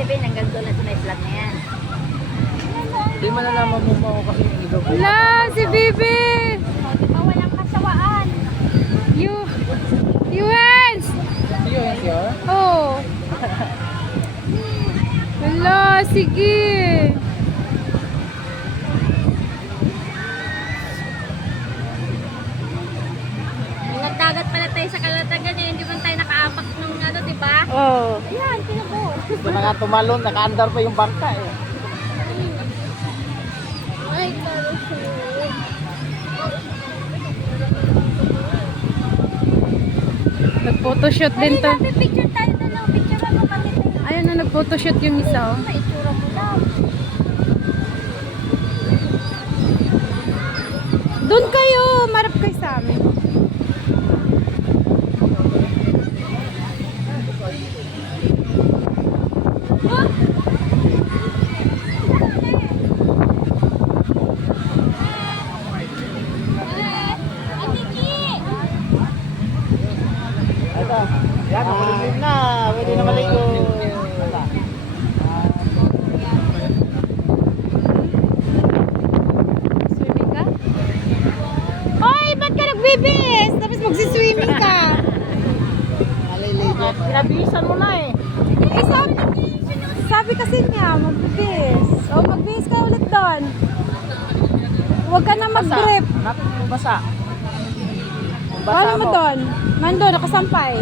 sabihin hanggang doon na sa may flat na yan. Hindi mo nalaman mo ako kasi yung iba. La, si Bibi! O, di ba walang kasawaan? Yuhens! Yun, yun. Oh. Wala, sige. Ingat dagat pala tayo sa Kalatagan eh. Hindi man tayo nakaapak ng ano, di ba? Oh. Yan, pinabo. Gusto na nga tumalon, naka-andar pa yung bangka eh. Ay, claro siya. Nag-photoshoot din to. Ay, picture tayo na lang. Picture mo kami tayo. Ayun na, nag-photoshoot yung isa. Oh. May itsura mo lang. Doon kayo, marap kayo sa amin. Ito, yan, makulimlim na. Pwede na maligo. Swimming ka? Hoy, ba't ka nagbibis? Tapos magsiswimming ka. Maliligo. Pinabisan mo na eh. Eh, sabi kasi niya, magbibis. O, magbibis ka ulit doon. Huwag ka na mag-grip. Hanapin mo yung basa. Yung basa Paano mo doon? Mando, nakasampay.